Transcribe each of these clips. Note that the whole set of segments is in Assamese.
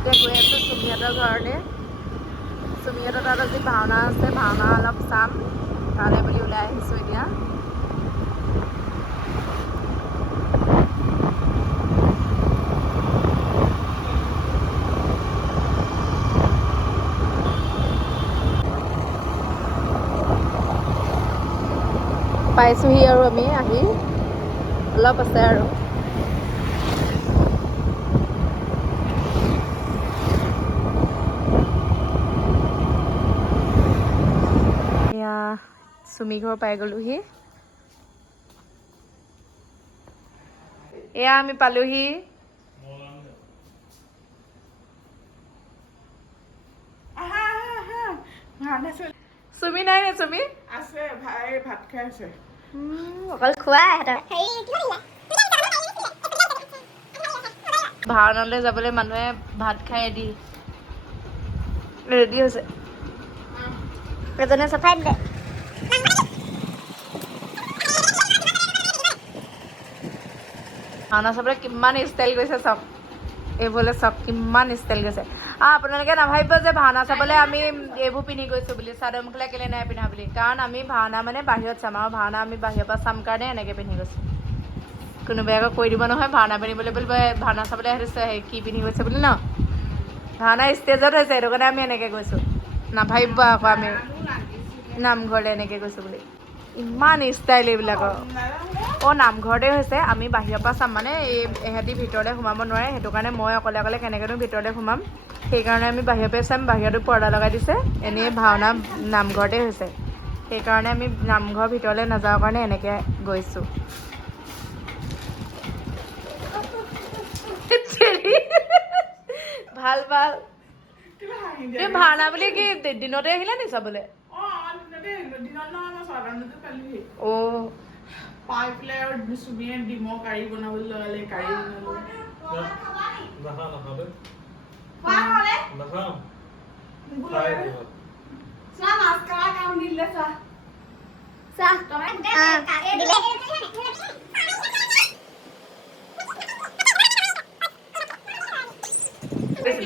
এতিয়া গৈ আছোঁ চুমিহঁতৰ ঘৰলৈ। চুমিহঁতৰ তাত আজি ভাওনা আছে, ভাওনা অলপ চাম, তালৈ বুলি ওলাই আহিছোঁ এতিয়া। পাইছোঁহি আৰু আমি আহি, অলপ আছে আৰু। এয়া চুমি ঘৰ পাই গ'লোহি। এয়া আমি পালোহি। চুমি নাই নে? চুমি আছে, ভাই ভাত খাই আছে। অকল খোৱা ভাওনালৈ যাবলৈ মানুহে ভাত খাই ৰেডি হৈছে। এজনে চফাই দিলে। ভাওনা চাবলৈ কিমান ষ্টাইল গৈছে চাওক, এইবোৰলৈ চাওক কিমান ষ্টাইল গৈছে। আপোনালোকে নাভাবিব যে ভাওনা চাবলৈ আমি এইবোৰ পিন্ধি গৈছোঁ বুলি, চাদৰ মেখেলা কেলৈ নাই পিন্ধা বুলি, কাৰণ আমি ভাওনা মানে বাহিৰত চাম, আৰু ভাওনা আমি বাহিৰৰ পৰা চাম কাৰণে এনেকৈ পিন্ধি গৈছোঁ। কোনোবাই আকৌ কৈ দিব নহয় ভাওনা পিন্ধিবলৈ বুলি, ভাওনা চাবলৈ আহিছে কি পিন্ধি গৈছে বুলি ন। ভাওনা ষ্টেজত হৈছে, সেইটো কাৰণে আমি এনেকৈ গৈছোঁ, নাভাবিব আকৌ আমি নামঘৰলৈ এনেকৈ গৈছোঁ বুলি। ইমান ষ্টাইল এইবিলাকৰ। নামঘৰতে হৈছে, আমি বাহিৰৰ পৰা চাম মানে, এহেঁতি ভিতৰলৈ সোমাব নোৱাৰে, সেইটো কাৰণে মই অকলে অকলে কেনেকৈনো ভিতৰলৈ সোমাম, সেইকাৰণে আমি বাহিৰৰ পৰাই চাম। বাহিৰতো পৰ্দা লগাই দিছে, এনেই ভাওনা নামঘৰতে হৈছে, সেইকাৰণে আমি নামঘৰৰ ভিতৰলৈ নাযাওঁ কাৰণে এনেকৈ গৈছোঁ। ভাল ভাল। তুমি ভাওনা বুলি কি দিনতে আহিলা নি চাবলৈ? পাই পেলাই আৰু চুমিয়ে ডিমৰ কাৰী বনাবলৈ লগালে, কাৰী বনালো।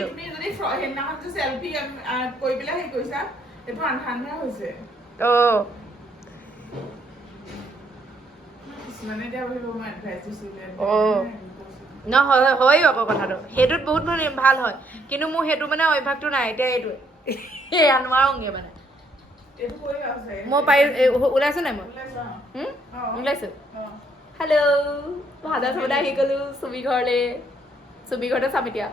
তুমি যদি সেইদিনাখন যে চেলফি কৰি পেলাই হেৰি কৰিছা, সেইটো আন্ধা হৈছে। হয় আকৌ কথাটো সেইটোত বহুত ভাল হয়, কিন্তু মোৰ সেইটো মানে অভ্যাসটো নাই। এতিয়া এইটোৱে নোৱাৰোঁগে মানে মই পাই ওলাইছো নাই মই ওলাইছো। হেল্ল', ভাওনা চাবলৈ আহি গ'লো চুমি ঘৰলৈ। চুমি ঘৰতে চাম এতিয়া,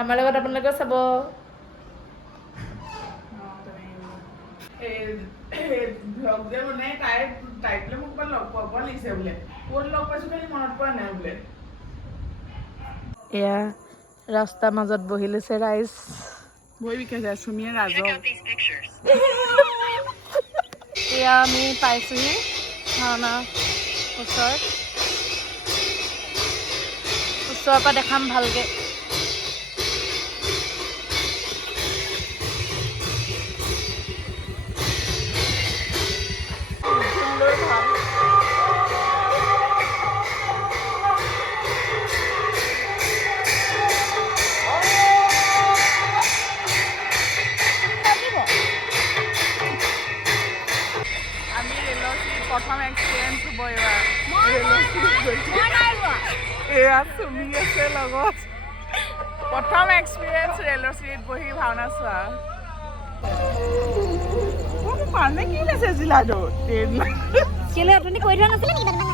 আমাৰ লগত আপোনালোকেও চাব। ভ্লগ যে বনাই তাই বোলে মোক লগ পাব লাগিছে বোলে, ক'ত লগ পাইছো খালি মনত পৰা নাই বোলে। এয়া ৰাস্তাৰ মাজত বহি লৈছে ৰাইজ। বহি বিকাইছে চুমিয়ে ৰাজক। এয়া আমি পাইছোঁহি ভাওনা ওচৰত, ওচৰৰ পৰা দেখাম ভালকৈ। প্ৰথম এক্সপিৰিয়েঞ্চ হ'ব এইবাৰ। এয়া চুমি আছে লগত, প্ৰথম এক্সপিৰিয়েঞ্চ ৰেলৰ চিৰিত বহি ভাওনা চোৱা। পানে কি লৈছে জিলাটো কেলে অথনি কৈ থোৱা নাছিলে নেকি?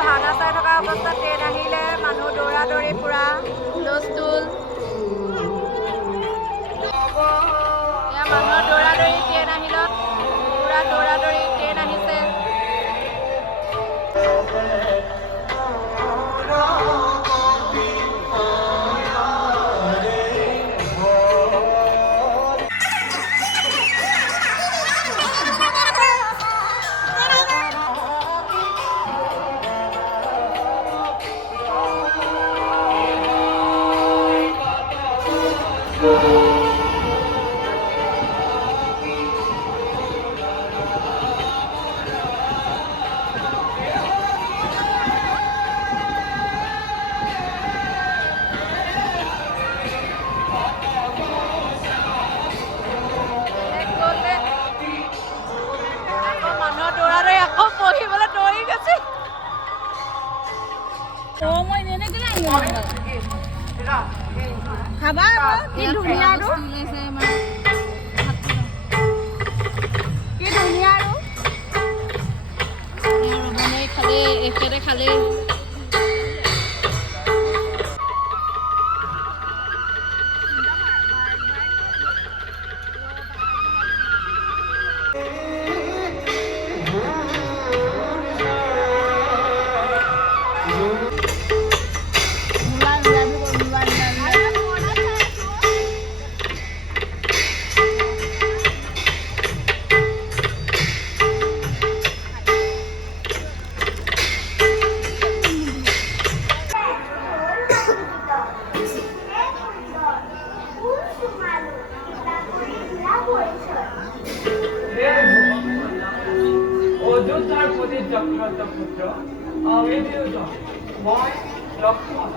ভাওনা চাই থকা অৱস্থাত ট্ৰেইন আহিলে মানুহ দৌৰা দৌৰি পুৰা হুলস্থুল মানুহৰ দৌৰা দৌৰি ট্ৰেইন আহিলত পুৰা দৌৰা দৌৰি ট্ৰেইন আহিছে খাবা কি ধুনীয়া আৰু কি ধুনীয়া আৰু মানে খালে একেবাৰে খালে অযোধ্যাৰ প্ৰতি জাগ্ৰত পুত্ৰ আমি দুজন মই লক্ষ্মণ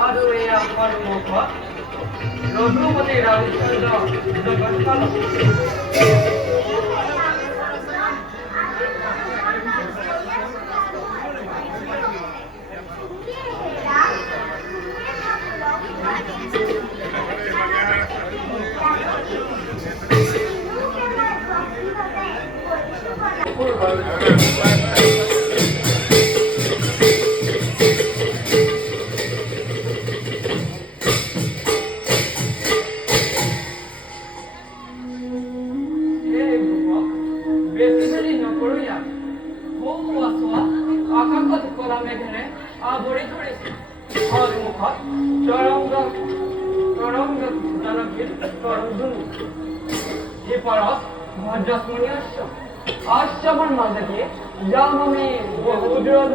আৰু এই আমাৰ মুখত ৰঘুপতি ৰামচন্দ্ৰ জগৎপালক আশ্রমণ মাঝে দিয়ে যাম আমি বহুদূর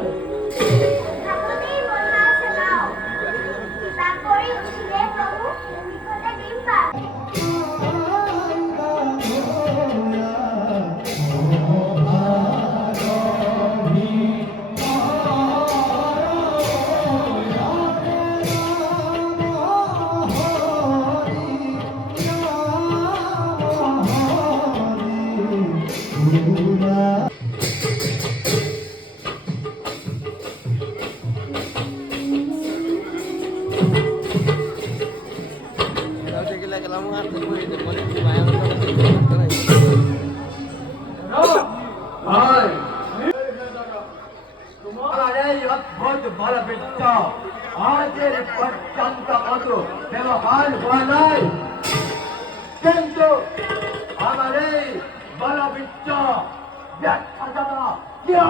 আজের পর্যন্ত অত ব্যবহার হওয়া নাই কিন্তু আমার এই বলবিচ্ছ ব্যাখ্যা জানা কিয়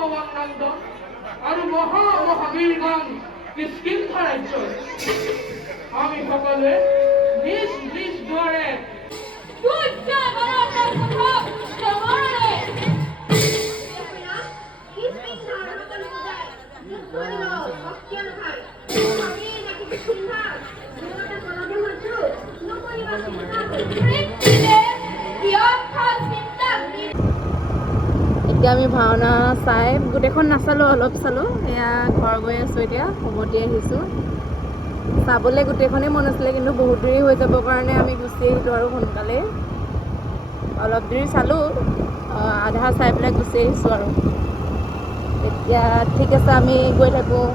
মহাপবনানন্দ আৰু মহামহাবীৰগণ কিষ্কিন্ধা ৰাজ্যৰ আমি সকলোৱে নিজ নিজ দুৱাৰে এতিয়া আমি ভাওনা চাই গোটেইখন নাচালোঁ, অলপ চালোঁ। এয়া ঘৰ গৈ আছোঁ, এতিয়া উভতি আহিছোঁ। চাবলৈ গোটেইখনেই মন আছিলে, কিন্তু বহুত দেৰি হৈ যাবৰ কাৰণে আমি গুচি আহিলোঁ আৰু সোনকালেই। অলপ দেৰি চালোঁ, আধা চাই পেলাই গুচি আহিছোঁ আৰু। এতিয়া ঠিক আছে, আমি গৈ থাকোঁ।